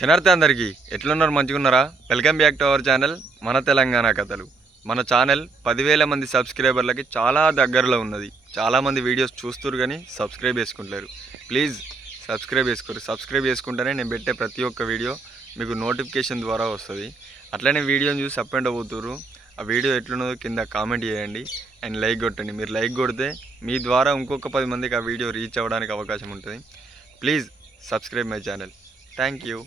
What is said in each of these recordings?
శనార్థి అందరికీ ఎట్లున్నారు? మంచిగున్నారా? Welcome back to our channel మన తెలంగాణ కథలు. మన ఛానల్ 10,000 మంది సబ్స్క్రైబర్లకి చాలా దగ్గరలో ఉన్నది. చాలామంది వీడియోస్ చూస్తున్నారు కానీ సబ్స్క్రైబ్ చేసుకుంటారు. ప్లీజ్ సబ్స్క్రైబ్ చేసుకోరు. సబ్స్క్రైబ్ చేసుకుంటేనే నేను పెట్టే ప్రతి ఒక్క వీడియో మీకు నోటిఫికేషన్ ద్వారా వస్తుంది. అట్లనే వీడియోని చూసి సప్ అండ్ అవుతున్నారు. ఆ వీడియో ఎట్లున్నదో కింద కామెంట్ చేయండి అండ్ లైక్ కొట్టండి. మీరు లైక్ కొడితే మీ ద్వారా ఇంకొక 10 మందికి ఆ వీడియో రీచ్ అవ్వడానికి అవకాశం ఉంటుంది. Please subscribe my channel. Thank you.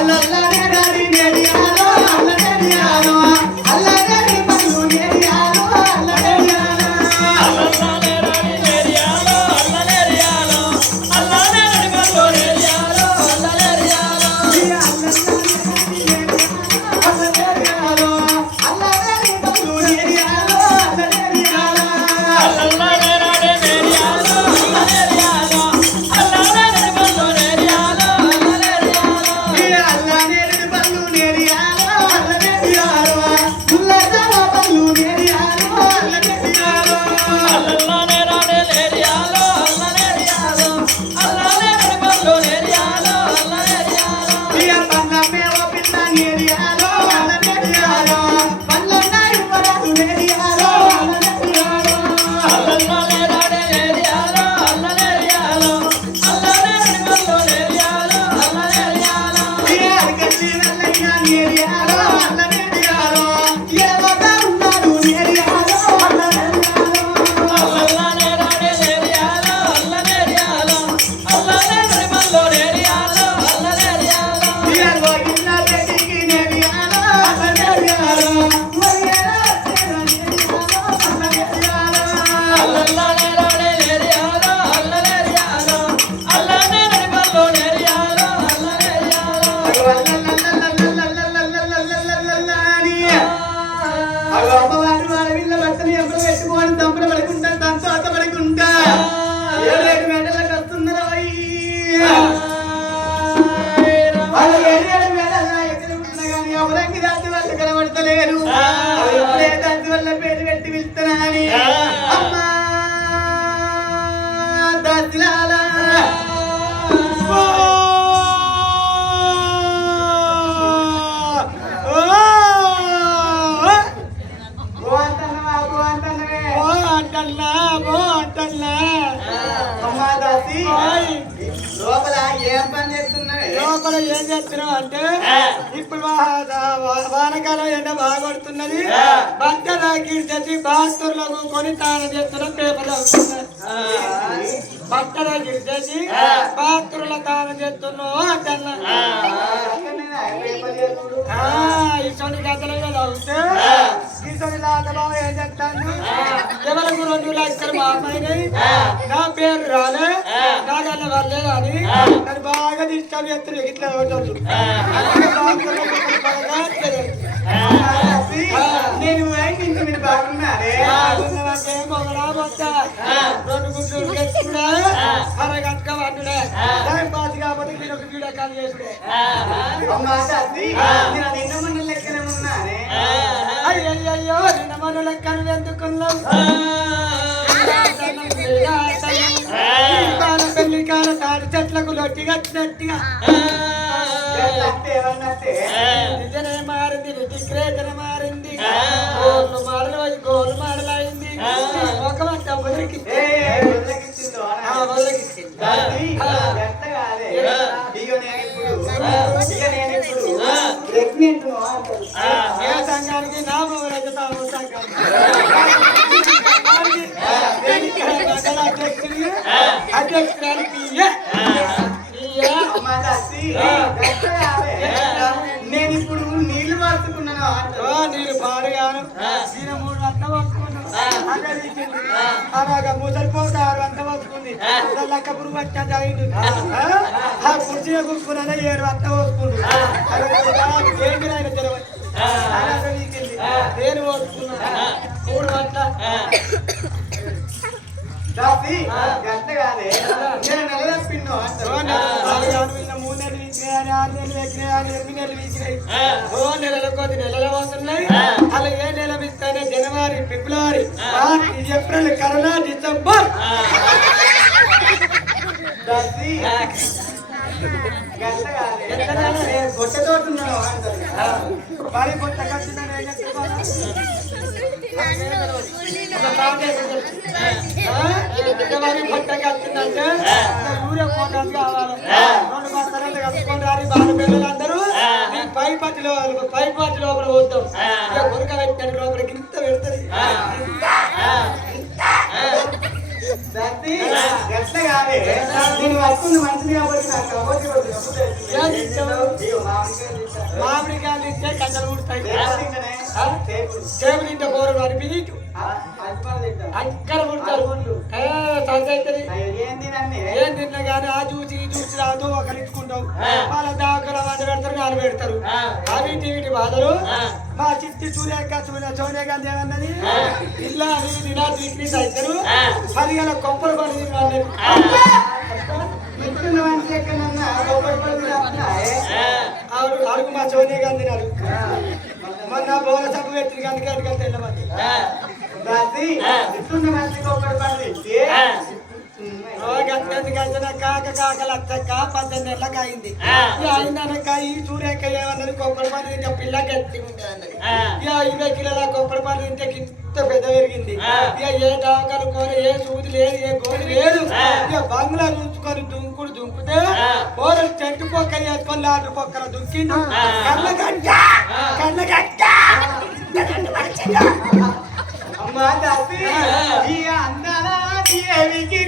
Allah దాసిలాలా లోపల ఏం పని చేస్తున్నావు? లోపల ఏం చేస్తున్నావు అంటే ఇప్పుడు వానకాలం ఎండ బాగా కొడుతున్నది. బట్టల గిడ్డెచ్చి బాస్తుర్లకు కొని తాను చేస్తున్న పేపర్ బట్టల గిడ్డెచ్చి బాస్తుర్ల తాను చేస్తున్నావు అంటన్నా. ఇటువంటి గద్దలు చదివితే ఇటువంటి లాటలో ఏం చెప్తాను? ఎవరికి 2 లక్షలు మాపైనాయి, నా పేరు రాలే, నాకన్నా వాళ్ళే కానీ నన్ను బాగా తీసుకొని ఎత్తులు ఇట్లా ఉంటుంది. నేను ఇంటి మీద బాగున్నానే మొగడా మొత్తా 2 గుడ్లు తెచ్చుకున్నా అరగంట పట్టుడే టైం పాస్ కాబట్టి మీరు ఒక వీడియో కాల్ చేసుడే. నిన్న మన లెక్కనే ఉన్నానే. అయ్యయ్యో నిన్న మన లెక్కను ఎందుకున్నావు? పెళ్లి కాల తాడి చెట్లకు లొట్టి కట్టినట్టుగా నిజనే మారింది, రుచిక్రేతన మారింది, గోళ్ళు మాడలు గోలు మాడలైంది. ఒకమంట వదిలికిచ్చింది. ఏ సంఘానికి నా రజతాము అధ్యక్షురాలు నేను ఇప్పుడు నీళ్లు మార్చుకున్నాను. నీళ్ళు పాడుగాను ఈయన 3 అంత వస్తుకున్నాను. అలాగా ముసలిపోతే 6 అంత వస్తుంది. లక్క పురుగు వచ్చా అయింది. ఆ కుర్చీగా కూర్చుకున్నా 7 అంత వస్తుంది. ఏంటి ఆయన తెలవాలి నేను వస్తున్నా 3 గంట గంట కాదే నేను నెలపిన్నో 3 నెలలు వీకినాయి, 6 నెలలు వీకినాయి, 8 నెలలు వీకినాయి. నెలల కొద్ది నెలలు వస్తున్నాయి. అలా ఏ నెల ఇస్తానే జనవరి, ఫిబ్రవరి, మార్చి, ఏప్రిల్, కరోనా, డిసెంబర్ కొట్టతోటున్నాను. మరి కొత్త కట్టిందని ఏం చెప్పుకోవాలి? కొత్త కట్టిందంటే ఊరే ఫోటోలు కావాలి. 2 బస్తాలు కట్టుకొని రాని బాగా పిల్లలందరూ పై పట్టి లోపల పోతాం. కొరక పెట్టాను లోపలికి ఇంత పెడుతుంది. మామిడికాయలు ఇస్తే కట్టలు పుడతాయి. టేబుల్ ఇంత కూరలు అనిపి అక్కడ పుడతారు. ఏం తిన్నా కానీ ఆ చూసి చూసి రాదు ఒకరు ఇచ్చుకుంటాం. వాళ్ళ దాకా వంట పెడతారు, 4 పెడతారు. అవి వీటి బాధలు మా చిట్టి సోనియా గాంధీ ఏమన్నది? ఇలా ఇలా వీక్నెస్ అవుతారు. 10 గల కొప్పలు పడి అడుగు మా సోనియా గాంధీ అడుగు. మొన్న బోల సభ పెట్టి గంటకి అడిగితే వెళ్ళమంది. కాక లచ్చక్క 18 ఏళ్ళకి అయింది. అయిందనక ఈ సూర్యక్క ఏమన్నది? కొబ్బరి పని తింటే పిల్ల గట్టి ఉంది అన్నది. 20 కిలోల కొబ్బరి పని తింటే ఇంత పెద్ద పెరిగింది. ఏ దావకాలు కోరి, ఏ సూది లేదు, ఏ గోడి లేదు. బంగ్లా చూసుకొని దుంకుతే కూరలు చెట్టు పొక్క వేసుకొని 4 పొక్కల దుంకిండు. కళ్ళగట్ట అమ్మా దాసి అందాల దేవికి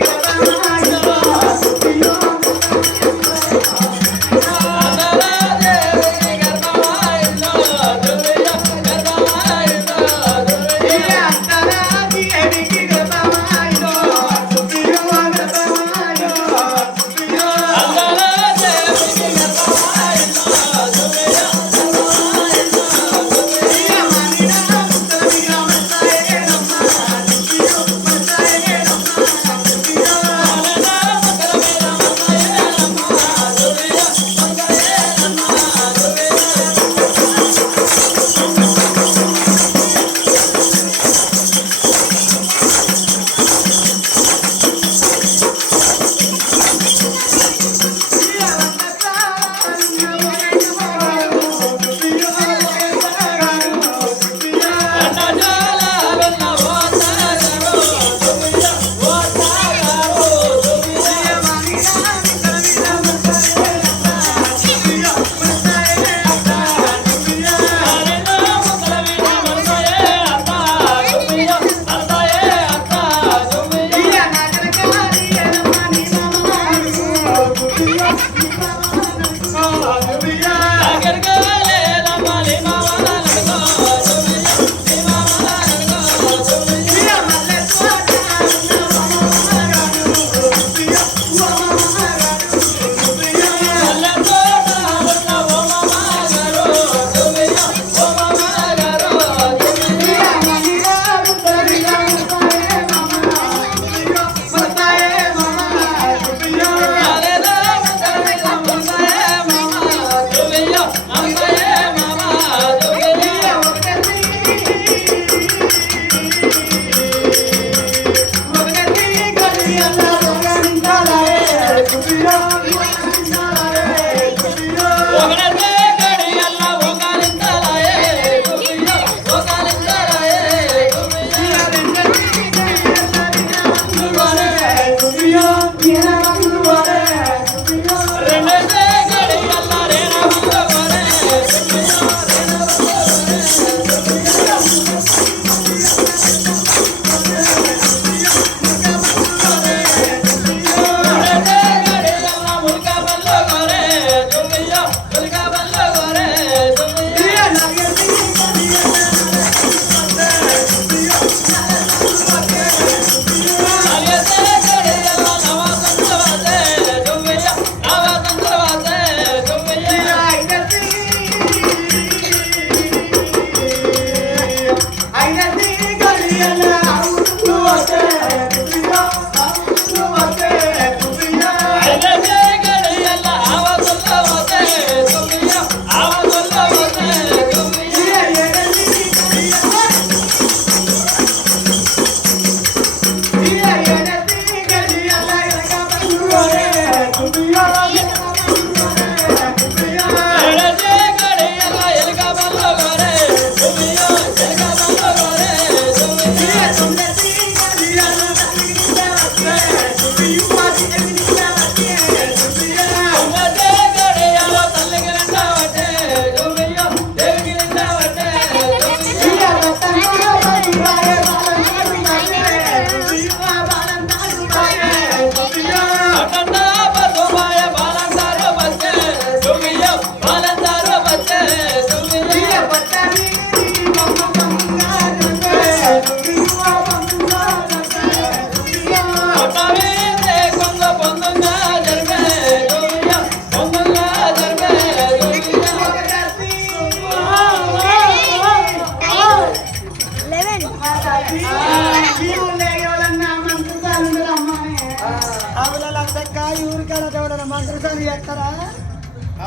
మంత్రసారి చేస్తారా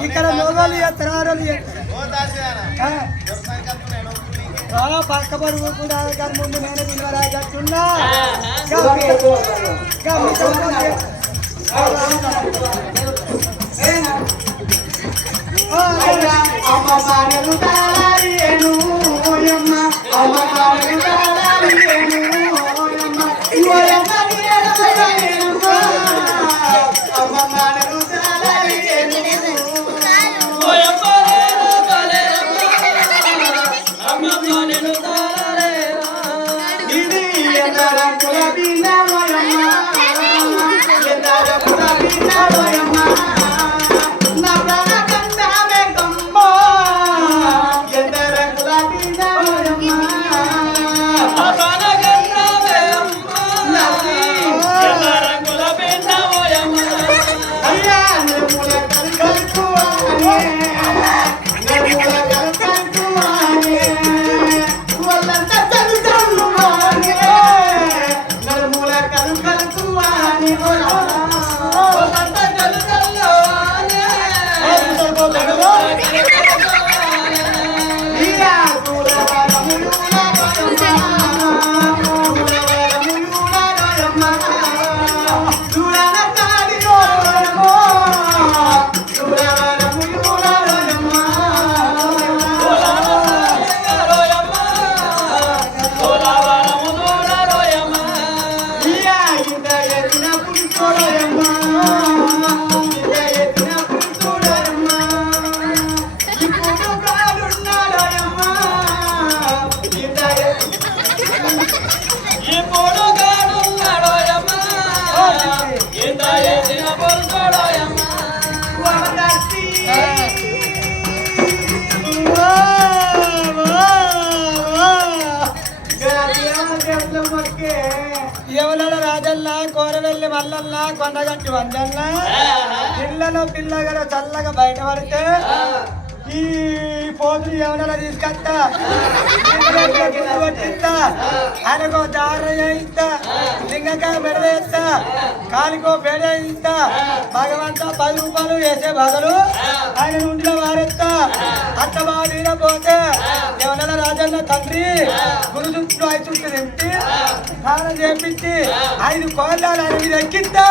ఇక్కడ లోగాలు చేస్తారా ఆరోలు చేస్తారా పక్క పరుగు కూడా ముందు నేను వినరాజట్టున్నా ఎవలడ రాజల్లా కోరవెల్లి మల్లల్లా కొండగట్టి వందల్లా పిల్లలో పిల్లగల చల్లగా బయటపడితే ఈ పోతులు ఎవరైనా తీసుకొస్తా పట్టిస్తా ఆయనకో దార ఇస్తా లింగకాయ మెడవేస్తా కాలికో పేడ ఇస్తా భగవంతా 10 రూపాయలు వేసే బదులు ఆయన నుండిలో వారెత్తా అత్త బాగా పోతే ఎవరైనా రాజన్న తండ్రి గురు చుట్టూ 5 చుట్టూ తింటి స్నానం చేపించి 5 కోళ్ళ ఆయన మీద ఎక్కిస్తా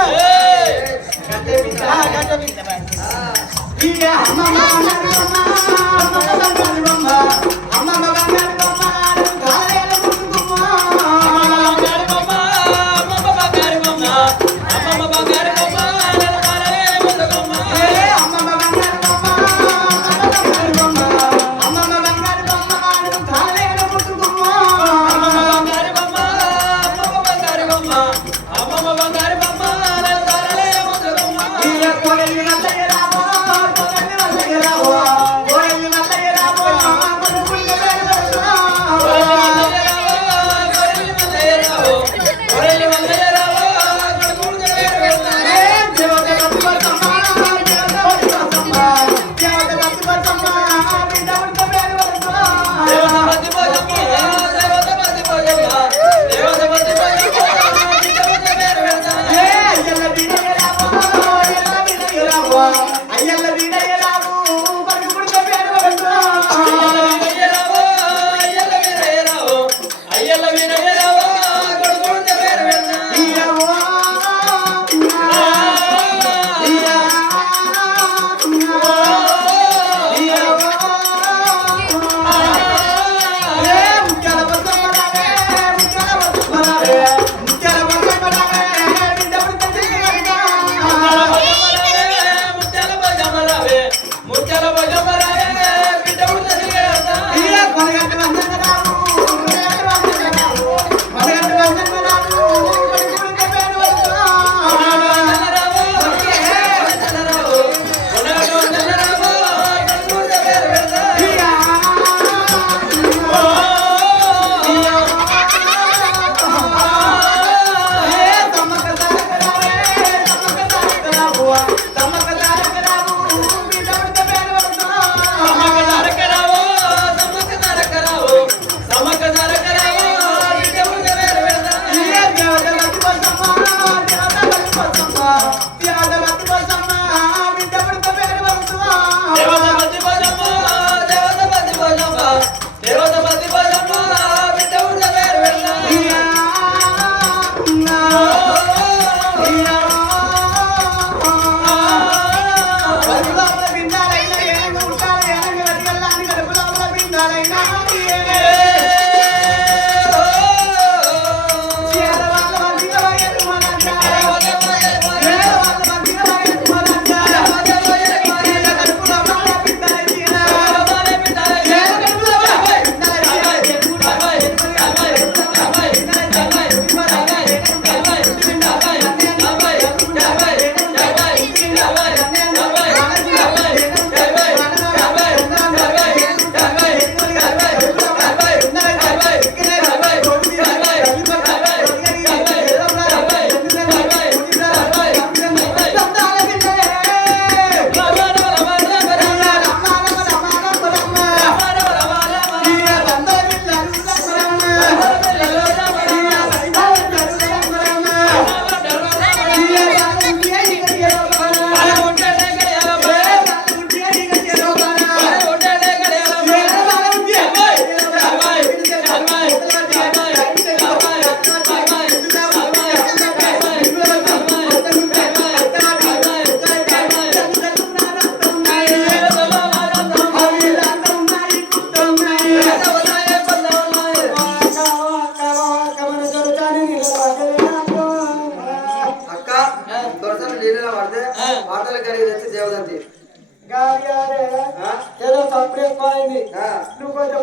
వార్తలు కలిగి తెచ్చి దేవదంతి ఏదో తప్పుడు ఎక్కువ అయింది నువ్వు కొంచెం